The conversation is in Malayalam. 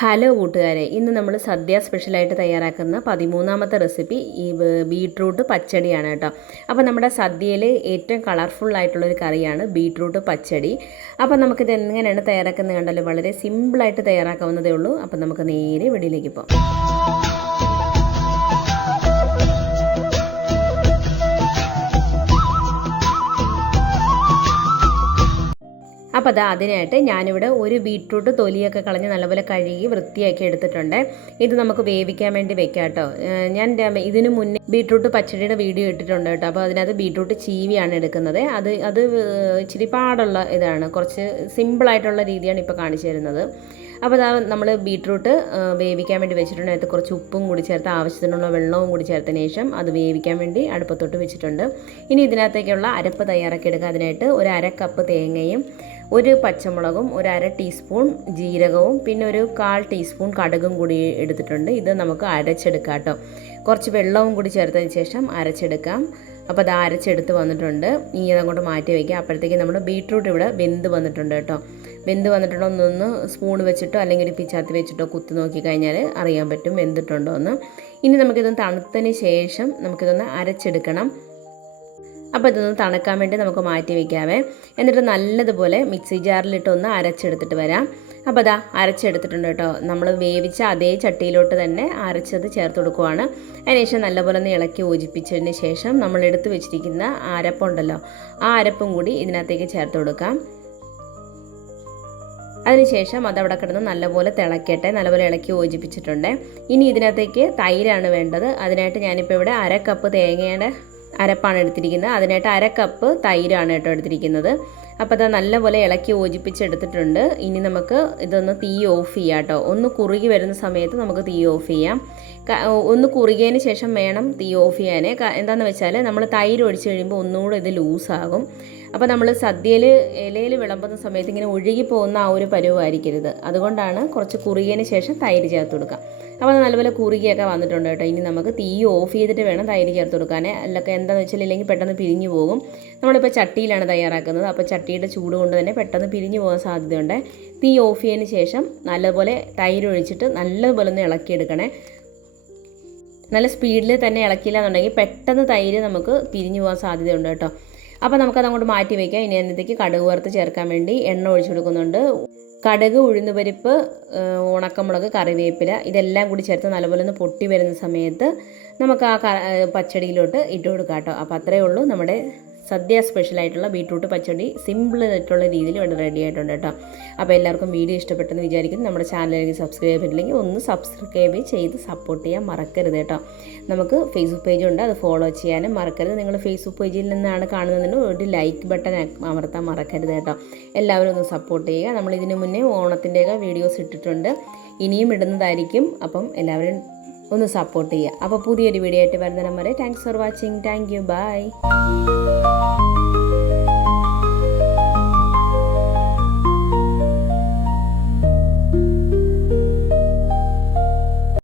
ഹലോ കൂട്ടുകാരെ ഇന്ന് നമ്മൾ സദ്യ സ്പെഷ്യലായിട്ട് തയ്യാറാക്കുന്ന പതിമൂന്നാമത്തെ റെസിപ്പി ഈ ബീട്രൂട്ട് പച്ചടിയാണ് കേട്ടോ. അപ്പോൾ നമ്മുടെ സദ്യയിൽ ഏറ്റവും കളർഫുള്ളായിട്ടുള്ളൊരു കറിയാണ് ബീട്രൂട്ട് പച്ചടി. അപ്പോൾ നമുക്കിത് എങ്ങനെയാണ് തയ്യാറാക്കുന്നത് കണ്ടല്ലോ വളരെ സിമ്പിളായിട്ട് തയ്യാറാക്കാവുന്നതേ ഉള്ളൂ. അപ്പോൾ നമുക്ക് നേരെ വെടിയിലേക്ക് പോകാം. അപ്പോൾ അതാ അതിനായിട്ട് ഞാനിവിടെ ഒരു ബീട്രൂട്ട് തൊലിയൊക്കെ കളഞ്ഞ് നല്ലപോലെ കഴുകി വൃത്തിയാക്കി എടുത്തിട്ടുണ്ട്. ഇത് നമുക്ക് വേവിക്കാൻ വേണ്ടി വെക്കാം കേട്ടോ. ഞാൻ ഇതിന് മുന്നേ ബീട്രൂട്ട് പച്ചടിയുടെ വീഡിയോ ഇട്ടിട്ടുണ്ട് കേട്ടോ. അപ്പോൾ അതിനകത്ത് ബീട്രൂട്ട് ചീവിയാണ് എടുക്കുന്നത്. അത് അത് ഇച്ചിരി പാടുള്ള ഇതാണ്. കുറച്ച് സിമ്പിളായിട്ടുള്ള രീതിയാണ് ഇപ്പോൾ കാണിച്ചു തരുന്നത്. അപ്പോൾ അതാ നമ്മൾ ബീട്രൂട്ട് വേവിക്കാൻ വേണ്ടി വെച്ചിട്ടുണ്ട്. അതിനകത്ത് കുറച്ച് ഉപ്പും കൂടി ചേർത്ത് ആവശ്യത്തിനുള്ള വെള്ളവും കൂടി ചേർത്തതിന് ശേഷം അത് വേവിക്കാൻ വേണ്ടി അടുപ്പത്തോട്ട് വെച്ചിട്ടുണ്ട്. ഇനി ഇതിനകത്തേക്കുള്ള അരപ്പ് തയ്യാറാക്കി എടുക്കുക അതിനായിട്ട് ഒരു അര കപ്പ് തേങ്ങയും ഒരു പച്ചമുളകും ഒരു അര ടീസ്പൂൺ ജീരകവും പിന്നെ ഒരു കാൽ ടീസ്പൂൺ കടുകും കൂടി എടുത്തിട്ടുണ്ട്. ഇത് നമുക്ക് അരച്ചെടുക്കാം കേട്ടോ. കുറച്ച് വെള്ളവും കൂടി ചേർത്തതിന് ശേഷം അരച്ചെടുക്കാം. അപ്പോൾ അത് അരച്ചെടുത്ത് വന്നിട്ടുണ്ട്. ഇനി അതങ്ങോട്ട് മാറ്റി വയ്ക്കാം. അപ്പോഴത്തേക്ക് നമ്മുടെ ബീട്രൂട്ട് ഇവിടെ വെന്ത് വന്നിട്ടുണ്ട് കേട്ടോ. വെന്ത് വന്നിട്ടുണ്ടോ എന്നൊന്ന് സ്പൂൺ വെച്ചിട്ടോ അല്ലെങ്കിൽ ഒരു പിച്ചാത്തി വെച്ചിട്ടോ കുത്തി നോക്കി കഴിഞ്ഞാൽ അറിയാൻ പറ്റും വെന്തിട്ടുണ്ടോ എന്ന്. ഇനി നമുക്കിതൊന്ന് തണുത്തതിന് ശേഷം നമുക്കിതൊന്ന് അരച്ചെടുക്കണം. അപ്പോൾ ഇതൊന്ന് തണുക്കാൻ വേണ്ടി നമുക്ക് മാറ്റി വയ്ക്കാവേ എന്നിട്ട് നല്ലതുപോലെ മിക്സി ജാറിലിട്ട് ഒന്ന് അരച്ചെടുത്തിട്ട് വരാം. അപ്പോൾ അതാ അരച്ചെടുത്തിട്ടുണ്ട് കേട്ടോ. നമ്മൾ വേവിച്ച അതേ ചട്ടിയിലോട്ട് തന്നെ അരച്ചത് ചേർത്ത് കൊടുക്കുവാണ്. അതിനുശേഷം നല്ലപോലെ ഒന്ന് ഇളക്കി യോജിപ്പിച്ചതിന് ശേഷം നമ്മൾ എടുത്ത് വെച്ചിരിക്കുന്ന അരപ്പുണ്ടല്ലോ ആ അരപ്പും കൂടി ഇതിനകത്തേക്ക് ചേർത്ത് കൊടുക്കാം. അതിനുശേഷം അതവിടെ കിടന്ന് നല്ലപോലെ തിളക്കട്ടെ. നല്ലപോലെ ഇളക്കി യോജിപ്പിച്ചിട്ടുണ്ട്. ഇനി ഇതിനകത്തേക്ക് തൈരാണ് വേണ്ടത്. അതിനായിട്ട് ഞാനിപ്പോൾ ഇവിടെ അര കപ്പ് തേങ്ങയുടെ അരപ്പാണ് എടുത്തിരിക്കുന്നത്. അതിനായിട്ട് അര കപ്പ് തൈരാണ് കേട്ടോ എടുത്തിരിക്കുന്നത്. അപ്പോൾ അത് നല്ലപോലെ ഇളക്കി യോജിപ്പിച്ചെടുത്തിട്ടുണ്ട്. ഇനി നമുക്ക് ഇതൊന്ന് തീ ഓഫ് ചെയ്യാം കേട്ടോ. ഒന്ന് കുറുകി വരുന്ന സമയത്ത് നമുക്ക് തീ ഓഫ് ചെയ്യാം. ഒന്ന് കുറുകിയതിന് ശേഷം വേണം തീ ഓഫ് ചെയ്യാൻ എന്താണെന്ന് വെച്ചാൽ നമ്മൾ തൈര് ഒഴിച്ച് കഴിയുമ്പോൾ ഒന്നുകൂടെ ഇത് ലൂസാകും. അപ്പോൾ നമ്മൾ സദ്യയിൽ ഇലയിൽ വിളമ്പുന്ന സമയത്ത് ഇങ്ങനെ ഒഴുകി പോകുന്ന ആ ഒരു പരുവായിരിക്കരുത്. അതുകൊണ്ടാണ് കുറച്ച് കുറുകിയതിന് ശേഷം തൈര് ചേർത്ത് കൊടുക്കുക. അപ്പോൾ അത് നല്ലപോലെ കുറുകിയൊക്കെ വന്നിട്ടുണ്ട് കേട്ടോ. ഇനി നമുക്ക് തീ ഓഫ് ചെയ്തിട്ട് വേണം തൈര് ചേർത്ത് കൊടുക്കാൻ അല്ലൊക്കെ എന്താണെന്ന് വെച്ചാൽ ഇല്ലെങ്കിൽ പെട്ടെന്ന് പിരിഞ്ഞു പോകും. നമ്മളിപ്പോൾ ചട്ടിയിലാണ് തയ്യാറാക്കുന്നത്. അപ്പോൾ ചട്ടിയുടെ ചൂട് കൊണ്ട് തന്നെ പെട്ടെന്ന് പിരിഞ്ഞു പോകാൻ സാധ്യതയുണ്ട്. തീ ഓഫ് ചെയ്തതിന് ശേഷം നല്ലപോലെ തൈര് ഒഴിച്ചിട്ട് നല്ലപോലെ ഒന്ന് ഇളക്കിയെടുക്കണേ. നല്ല സ്പീഡിൽ തന്നെ ഇളക്കിയില്ല എന്നുണ്ടെങ്കിൽ പെട്ടെന്ന് തൈര് നമുക്ക് പിരിഞ്ഞു പോകാൻ സാധ്യതയുണ്ട് കേട്ടോ. അപ്പോൾ നമുക്കത് അങ്ങോട്ട് മാറ്റി വയ്ക്കാം ഇനി എന്നത്തേക്ക് കടുക് വറുത്ത് ചേർക്കാൻ വേണ്ടി എണ്ണ ഒഴിച്ചു കൊടുക്കുന്നുണ്ട്. കടുക് ഉഴുന്നുപരിപ്പ് ഉണക്കമുളക് കറിവേപ്പില ഇതെല്ലാം കൂടി ചേർത്ത് നല്ലപോലെ ഒന്ന് പൊട്ടി വരുന്ന സമയത്ത് നമുക്ക് ആ പച്ചടിയിലോട്ട് ഇട്ട് കൊടുക്കാം കേട്ടോ. അപ്പോൾ അത്രയേ ഉള്ളൂ നമ്മുടെ സദ്യ സ്പെഷ്യലായിട്ടുള്ള ബീട്രൂട്ട് പച്ചടി സിമ്പിൾ ആയിട്ടുള്ള രീതിയിൽ ഇവിടെ റെഡി ആയിട്ടുണ്ട് കേട്ടോ. അപ്പോൾ എല്ലാവർക്കും വീഡിയോ ഇഷ്ടപ്പെട്ടെന്ന് വിചാരിക്കുന്നു. നമ്മുടെ ചാനലിലേക്ക് സബ്സ്ക്രൈബ് ചെയ്തിട്ടില്ലെങ്കിൽ ഒന്ന് സബ്സ്ക്രൈബ് ചെയ്ത് സപ്പോർട്ട് ചെയ്യാൻ മറക്കരുത് കേട്ടോ. നമുക്ക് ഫേസ്ബുക്ക് ഉണ്ട്. അത് ഫോളോ ചെയ്യാനും മറക്കരുത്. നിങ്ങൾ ഫേസ്ബുക്ക് പേജിൽ നിന്നാണ് കാണുന്നതെന്ന് ഒരു ലൈക്ക് ബട്ടൺ അമർത്താൻ മറക്കരുത് കേട്ടോ. എല്ലാവരും ഒന്ന് സപ്പോർട്ട് ചെയ്യുക. നമ്മൾ ഇതിനു മുന്നേ ഓണത്തിന്റെയൊക്കെ വീഡിയോസ് ഇട്ടിട്ടുണ്ട്. ഇനിയും ഇടുന്നതായിരിക്കും. അപ്പം എല്ലാവരും ഒന്ന് സപ്പോർട്ട് ചെയ്യുക. അപ്പോൾ പുതിയൊരു വീഡിയോ ആയിട്ട് വരുന്നതിനും വരെ thanks for watching thank you bye